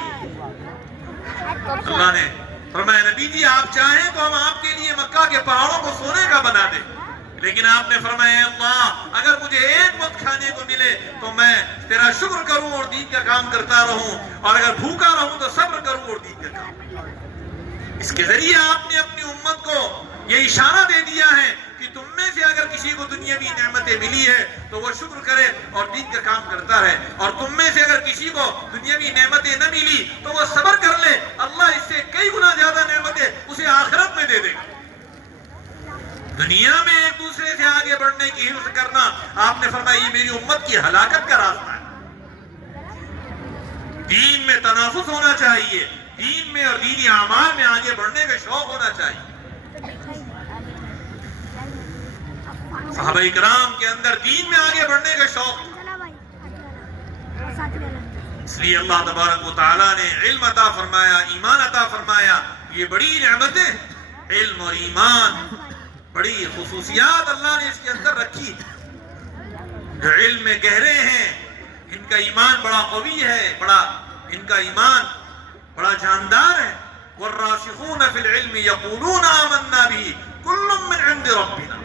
اللہ نے فرمایا نبی جی آپ چاہیں تو ہم آپ کے لیے مکہ کے پہاڑوں کو سونے کا بنا دیں، لیکن آپ نے فرمایا اللہ اگر مجھے ایک وقت کھانے کو ملے تو میں تیرا شکر کروں اور دین کا کام کرتا رہوں، اور اگر بھوکا رہوں تو صبر کروں اور دین کا کام کروں. اس کے ذریعے آپ نے اپنی امت کو یہ اشارہ دے دیا ہے کہ تم میں سے اگر کسی کو دنیاوی نعمتیں ملی ہے تو وہ شکر کرے اور دین کا کام کرتا رہے، اور تم میں سے اگر کسی کو دنیاوی نعمتیں نہ ملی تو وہ صبر کر لے، اللہ اس سے کئی گنا زیادہ نعمتیں اسے آخرت میں دے دے گا. دنیا میں ایک دوسرے سے آگے بڑھنے کی حرص کرنا، آپ نے فرمایا یہ میری امت کی ہلاکت کا راستہ ہے. دین میں تنافس ہونا چاہیے، دین میں اور دینی اعمال میں آگے بڑھنے کا شوق ہونا چاہیے. صحابہ اکرام کے اندر دین میں آگے بڑھنے کا شوق، اس لیے اللہ تبارک و تعالیٰ نے علم عطا فرمایا، ایمان عطا فرمایا. یہ بڑی نعمتیں، علم اور ایمان، بڑی خصوصیات اللہ نے اس کے اندر رکھی. جو علم میں گہرے ہیں ان کا ایمان بڑا قوی ہے، ان کا ایمان بڑا جاندار ہے. والراسخون فی العلم یقولون آمنا به کل من عند ربنا،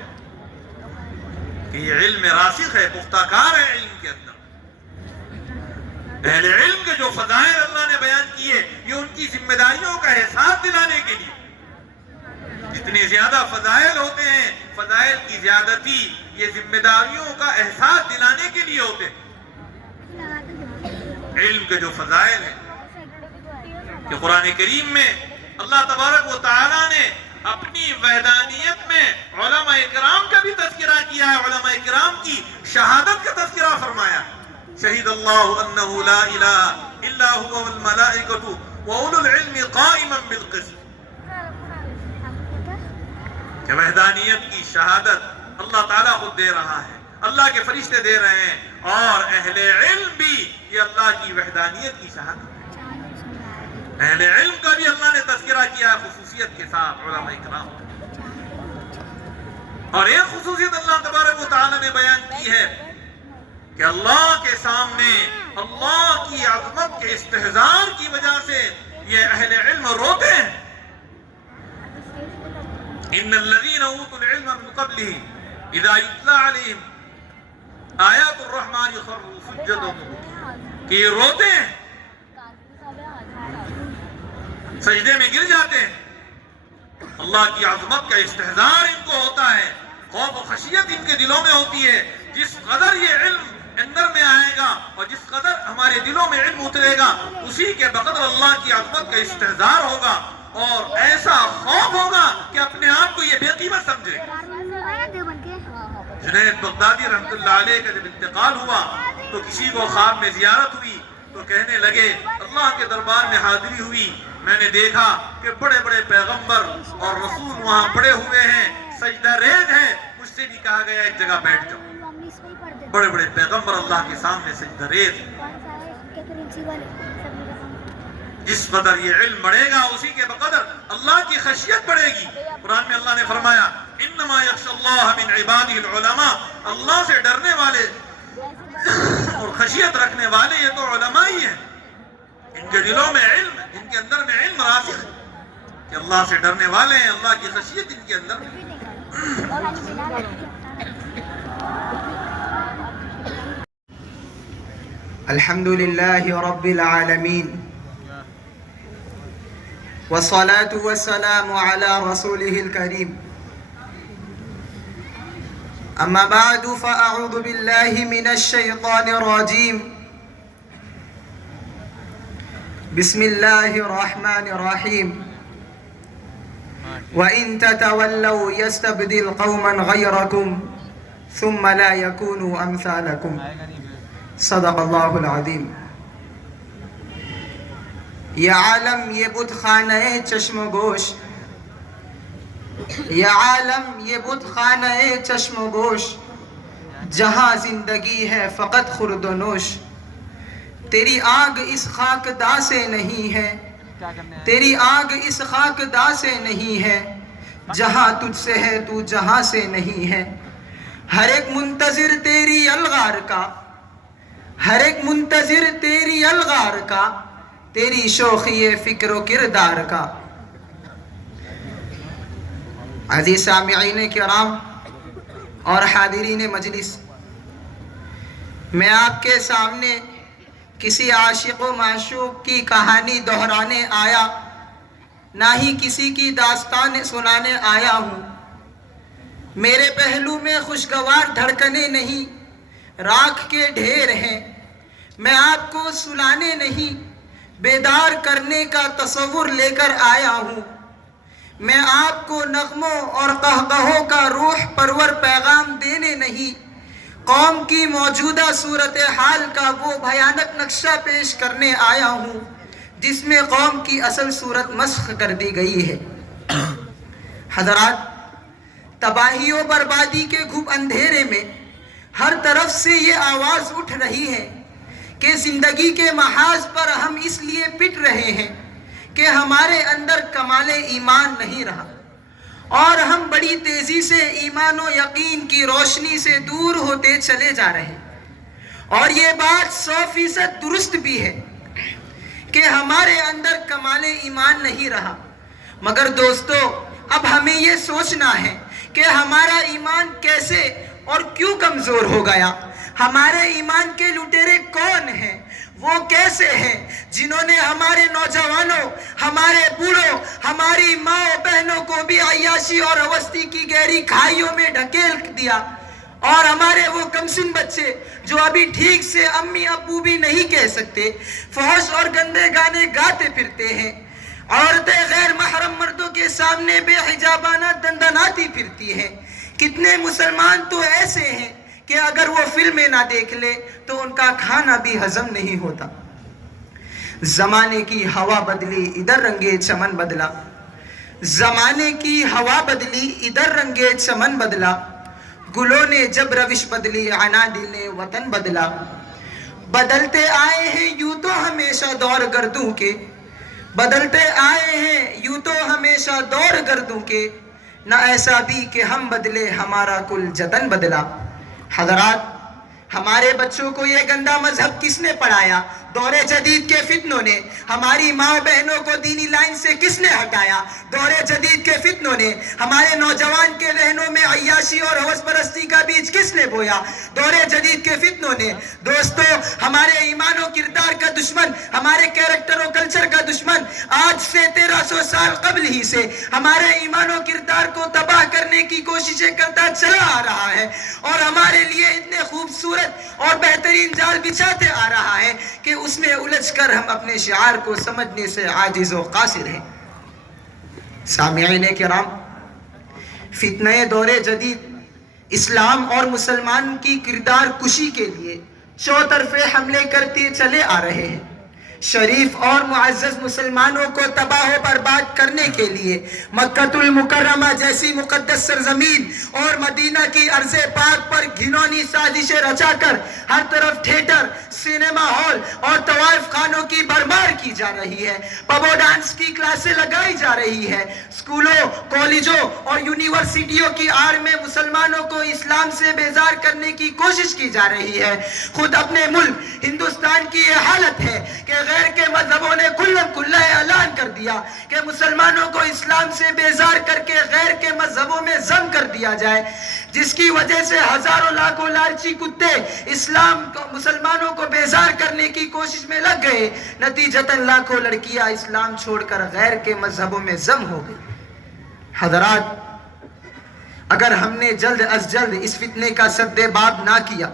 کہ یہ علم راسخ ہے، پختہ کار ہے علم کے اندر. اہل علم کے جو فضائل اللہ نے بیان کیے یہ ان کی ذمہ داریوں کا احساس دلانے کے لیے. جتنے زیادہ فضائل ہوتے ہیں، فضائل کی زیادتی یہ ذمہ داریوں کا احساس دلانے کے لیے ہوتے ہیں. علم کے جو فضائل ہیں کہ قرآن کریم میں اللہ تبارک و تعالیٰ نے اپنی وحدانیت میں علماء اکرام کا بھی تذکرہ کیا ہے، علماء اکرام کی شہادت کا تذکرہ فرمایا. شہید اللہ انہ لا الہ الا هو والملائکۃ واولو العلم قائما بالقسط، کہ وحدانیت کی شہادت اللہ تعالیٰ خود دے رہا ہے، اللہ کے فرشتے دے رہے ہیں، اور اہل علم بھی یہ اللہ کی وحدانیت کی شہادت. اہل علم کا بھی اللہ نے تذکرہ کیا خصوصیت کے ساتھ، علماء اکرام. اور ایک خصوصیت اللہ تبارک و تعالیٰ نے بیان کی ہے کہ اللہ کے سامنے اللہ کی عظمت کے استحضار کی وجہ سے یہ اہل علم روتے ہیں. ان الذين اوتوا العلم من قبله اذا يتلى عليهم آیات الرحمن يخروا سجدا وبكيا، کہ یہ روتے ہیں، سجدے میں گر جاتے ہیں. اللہ کی عظمت کا استحضار ان کو ہوتا ہے، خوف و خشیت ان کے دلوں میں ہوتی ہے. جس قدر یہ علم اندر میں آئے گا اور جس قدر ہمارے دلوں میں علم اترے گا اسی کے بقدر اللہ کی عظمت کا استحضار ہوگا، اور ایسا خوف ہوگا کہ اپنے آپ کو یہ بے قیمت سمجھے. جنید بغدادی رحمت اللہ علیہ کا جب انتقال ہوا تو کسی کو خواب میں زیارت ہوئی تو کہنے لگے اللہ کے دربار میں حاضری ہوئی، میں نے دیکھا کہ بڑے بڑے پیغمبر اور رسول وہاں پڑے ہوئے ہیں، سجدہ ریز ہیں. مجھ سے بھی کہا گیا ایک جگہ بیٹھ جاؤ. بڑے بڑے پیغمبر اللہ کے سامنے سجدہ ریز. جس قدر یہ علم بڑھے گا اسی کے بقدر اللہ کی خشیت بڑھے گی. قرآن میں اللہ نے فرمایا انما یخشی اللہ من عبادہ العلماء، اللہ سے ڈرنے والے اور خشیت رکھنے والے یہ تو علماء ہی ہیں. ان کے دلوں میں علم، ان کے اندر میں علم راسخ کہ اللہ سے ڈرنے والے ہیں، اللہ کی خشیت ان کے اندر میں. الحمدللہ رب العالمین والصلاة والسلام على رسوله الكريم. أما بعد فأعوذ بالله من الشيطان الرجيم. بسم الله الرحمن الرحيم. وإن تتولوا يستبدل قوما غيركم ثم لا يكونوا أمثالكم. صدق الله العظيم. یہ عالم یہ بت خانہ چشم و گوش، یہ عالم یہ بت خانہ چشم و گوش، جہاں زندگی ہے فقط خورد و نوش. تیری آگ اس خاک دا سے نہیں ہے، تیری آگ اس خاک دا سے نہیں ہے، جہاں تجھ سے ہے تو جہاں سے نہیں ہے. ہر ایک منتظر تیری الغار کا، ہر ایک منتظر تیری الغار کا، تیری شوخی فکر و کردار کا۔ عزیز سامعین کرام اور حاضرین مجلس، میں آپ کے سامنے کسی عاشق و معشوق کی کہانی دہرانے آیا، نہ ہی کسی کی داستان سنانے آیا ہوں۔ میرے پہلو میں خوشگوار دھڑکنیں نہیں، راکھ کے ڈھیر ہیں۔ میں آپ کو سلانے نہیں، بیدار کرنے کا تصور لے کر آیا ہوں۔ میں آپ کو نغموں اور قہقہوں کا روح پرور پیغام دینے نہیں، قوم کی موجودہ صورتحال کا وہ بھیانک نقشہ پیش کرنے آیا ہوں جس میں قوم کی اصل صورت مسخ کر دی گئی ہے۔ حضرات، تباہی و بربادی کے گھپ اندھیرے میں ہر طرف سے یہ آواز اٹھ رہی ہے کہ زندگی کے محاذ پر ہم اس لیے پٹ رہے ہیں کہ ہمارے اندر کمال ایمان نہیں رہا، اور ہم بڑی تیزی سے ایمان و یقین کی روشنی سے دور ہوتے چلے جا رہے ہیں۔ اور یہ بات 100% درست بھی ہے کہ ہمارے اندر کمال ایمان نہیں رہا، مگر دوستو، اب ہمیں یہ سوچنا ہے کہ ہمارا ایمان کیسے اور کیوں کمزور ہو گیا۔ ہمارے ایمان کے لٹیرے کون ہیں؟ وہ کیسے ہیں جنہوں نے ہمارے نوجوانوں، ہمارے بوڑھوں، ہماری ماں و بہنوں کو بھی عیاشی اور ہوستی کی گہری کھائیوں میں ڈھکیل دیا، اور ہمارے وہ کمسن بچے جو ابھی ٹھیک سے امی ابو بھی نہیں کہہ سکتے، فحش اور گندے گانے گاتے پھرتے ہیں۔ عورتیں غیر محرم مردوں کے سامنے بے حجابانہ دندناتی پھرتی ہیں۔ کتنے مسلمان تو ایسے ہیں کہ اگر وہ فلمیں نہ دیکھ لے تو ان کا کھانا بھی ہضم نہیں ہوتا۔ زمانے کی ہوا بدلی، ادھر رنگے چمن بدلا۔ زمانے کی ہوا بدلی، ادھر رنگے چمن بدلا۔ گلوں نے جب روش بدلی، عنا دل نے وطن بدلا۔ بدلتے آئے ہیں یوں تو ہمیشہ دور گردوں کے، بدلتے آئے ہیں یوں تو ہمیشہ دور گردوں کے، نہ ایسا بھی کہ ہم بدلے ہمارا کل جتن بدلا۔ حضرات، ہمارے بچوں کو یہ گندا مذہب کس نے پڑھایا؟ دور جدید کے فتنوں نے۔ ہماری ماں بہنوں کو دینی لائن سے کس نے ہٹایا؟ دور جدید کے فتنوں نے۔ ہمارے نوجوان کے ذہنوں میں عیاشی اور ہوس پرستی کا بیج کس نے بویا؟ دور جدید کے فتنوں نے۔ دوستو، ہمارے ایمان و کردار کا دشمن، ہمارے کیریکٹر و کلچر کا دشمن آج سے 1300 سال قبل ہی سے ہمارے ایمان و کردار کو تباہ کرنے کی کوششیں کرتا چلا آ رہا ہے، اور ہمارے لیے اتنے خوبصورت اور بہترین جال بچھاتے آ رہا ہے کہ اس میں الجھ کر ہم اپنے شعار کو سمجھنے سے عاجز و قاصر ہیں۔ سامعین کرام، فتنہ دور جدید اسلام اور مسلمان کی کردار کشی کے لیے چوطرفے حملے کرتے چلے آ رہے ہیں۔ شریف اور معزز مسلمانوں کو تباہ و برباد کرنے کے لیے مکۃ المکرمہ جیسی مقدس سرزمین اور مدینہ کی ارض پاک پر گھنونی سازشیں رچا کر ہر طرف تھیٹر، سینما ہال اور طوائف خانوں کی بھرمار کی جا رہی ہے۔ پب و ڈانس کی کلاسیں لگائی جا رہی ہے۔ اسکولوں، کالجوں اور یونیورسٹیوں کی آڑ میں مسلمانوں کو اسلام سے بیزار کرنے کی کوشش کی جا رہی ہے۔ خود اپنے ملک ہندوستان کی یہ حالت ہے کہ غیر کے مذہبوں نے کھلا اعلان کر دیا کہ مسلمانوں کو اسلام سے بیزار کر کے غیر کے مذہبوں میں ضم کر دیا جائے، جس کی وجہ سے ہزاروں لاکھوں لالچی کتے اسلام کو، مسلمانوں کو بیزار کرنے کی کوشش میں لگ گئے۔ نتیجتاً لاکھوں لڑکیاں اسلام چھوڑ کر غیر کے مذہبوں میں ضم ہو گئی۔ حضرات، اگر ہم نے جلد از جلد اس فتنے کا سد باب نہ کیا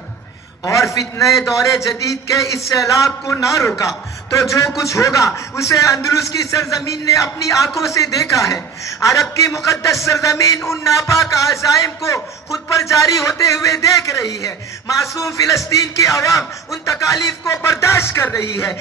اور فتنہ دور جدید کے اس سیلاب کو نہ روکا تو جو کچھ ہوگا اسے اندلس کی سرزمین نے اپنی آنکھوں سے دیکھا ہے۔ عرب کی مقدس سرزمین ان ناپاک عزائم کو خود پر جاری ہوتے ہوئے دیکھ رہی ہے۔ معصوم فلسطین کی عوام ان تکالیف کو برداشت کر رہی ہے،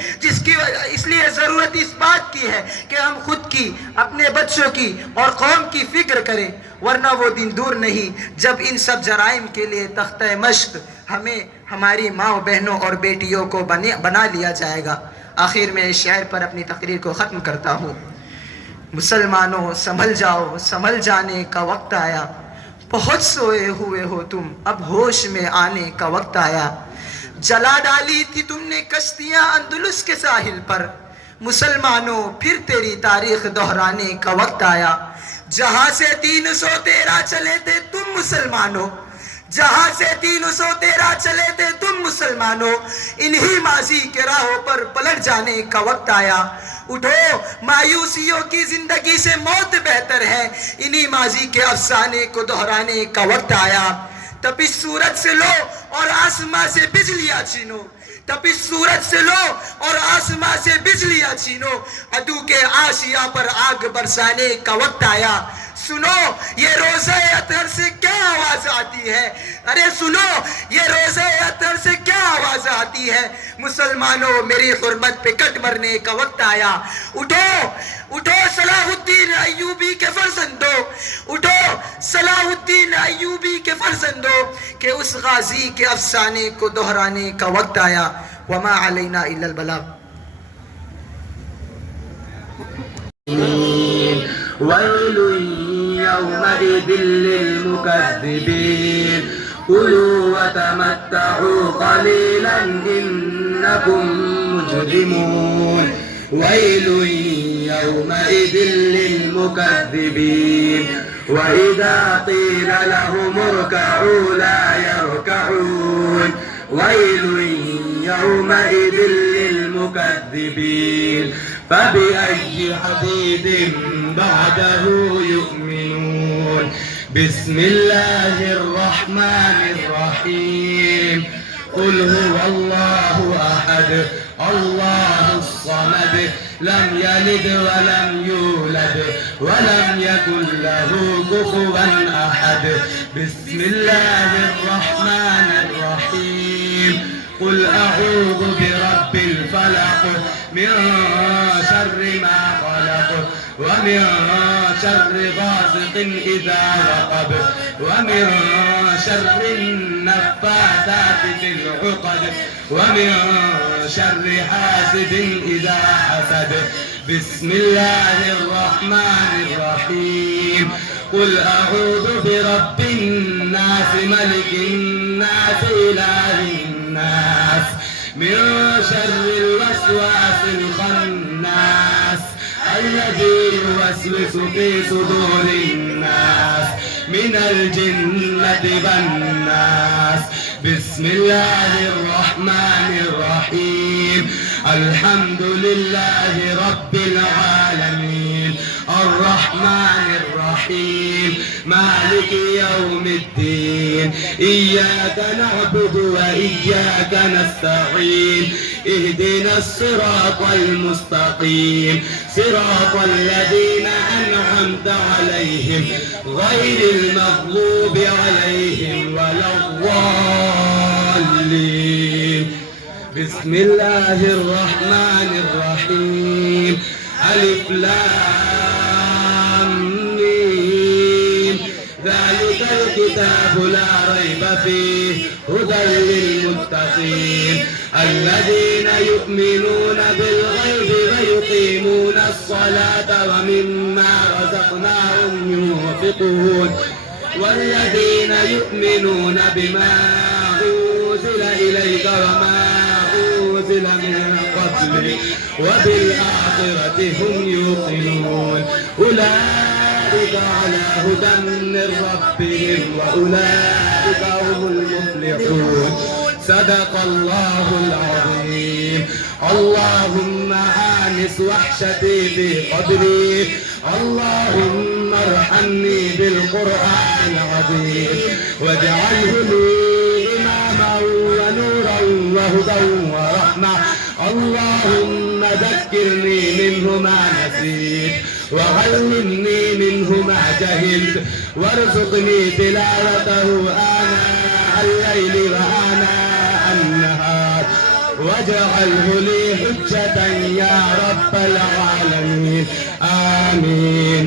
اس لیے ضرورت اس بات کی ہے کہ ہم خود کی، اپنے بچوں کی اور قوم کی فکر کریں، ورنہ وہ دن دور نہیں جب ان سب جرائم کے لیے تختہ مشق ہمیں، ہماری ماں بہنوں اور بیٹیوں کو بنا لیا جائے گا۔ آخر میں اس شعر پر اپنی تقریر کو ختم کرتا ہوں۔ مسلمانوں سنبھل جاؤ، سنبھل جانے کا وقت آیا، بہت سوئے ہوئے ہو تم، اب ہوش میں آنے کا وقت آیا۔ جلا ڈالی تھی تم نے کشتیاں اندلس کے ساحل پر، مسلمانوں پھر تیری تاریخ دہرانے کا وقت آیا۔ جہاں سے 313 چلے تھے تم مسلمانوں، جہاں سے 313 چلے تھے تم مسلمانوں، انہی ماضی کے راہوں پر پلٹ جانے کا وقت آیا۔ اٹھو، مایوسیوں کی زندگی سے موت بہتر ہے، انہی ماضی کے افسانے کو دہرانے کا وقت آیا۔ تپش سورج سے لو اور آسماں سے بجلیاں چھینو، تپش سورج سے لو اور آسماں سے بجلیاں چھینو، عدو کے آشیاں پر آگ برسانے کا وقت آیا۔ سنو یہ روزہ اطہر سے کیا آواز آتی ہے، ارے سنو یہ روزہ اطہر سے کیا آواز آتی ہے، مسلمانوں میری حرمت پہ کٹ مرنے کا وقت آیا۔ اٹھو اٹھو صلاح الدین ایوبی کے فرزندوں، اٹھو صلاح الدین ایوبی کے فرزندوں، کہ اس غازی کے افسانے کو دہرانے کا وقت آیا۔ وما علینا الا البلاغ۔ ويل يومئذ للمكذبين كلوا وتمتعوا قليلا إنكم مجرمون ويل يومئذ للمكذبين وإذا قيل لهم اركعوا لا يركعون ويل يومئذ للمكذبين فبأي حديث بعده يؤمنون بسم الله الرحمن الرحيم قل هو الله أحد الله الصمد لم يلد ولم يولد ولم يكن له كفوا أحد بسم الله الرحمن الرحيم قل أعوذ برب الفلق من شر ما خلق ومن شر غاسق إذا وقب ومن شر النفاثات في العقد ومن شر حاسد إذا حسد بسم الله الرحمن الرحيم قل أعوذ برب الناس ملك الناس إله الناس من شر الوسواس الخناس الذي يوسوس في صدور الناس من الجنة والناس بسم الله الرحمن الرحيم الحمد لله رب العالمين الرحمن الرحيم مالك يوم الدين إياك نعبد وإياك نستعين اهدنا الصراط المستقيم صراط الذين أنعمت عليهم غير المغضوب عليهم ولا الضالين بسم الله الرحمن الرحيم ألف لام ميم ذلك الكتاب لا ريب فيه هدى للمتقين الذين يؤمنون بالغيب ويقيمون الصلاة ومما رزقناهم ينفقون والذين يؤمنون بما أنزل إليك وما أنزل من قبلك وبالآخرة هم يوقنون أولئك على هدى من ربهم وأولئك هم المفلحون صدق الله العظيم اللهم آنس وحشتي في قبري اللهم ارحمني بالقرآن العظيم واجعله لي إماما ونورا وهدى ورحمة اللهم ذكرني منه ما نسيت وعلمني منه ما جهلت وارزقني تلاوته آناء الليل وآناء النهار واجعله لي حجة يا رب العالمين آمين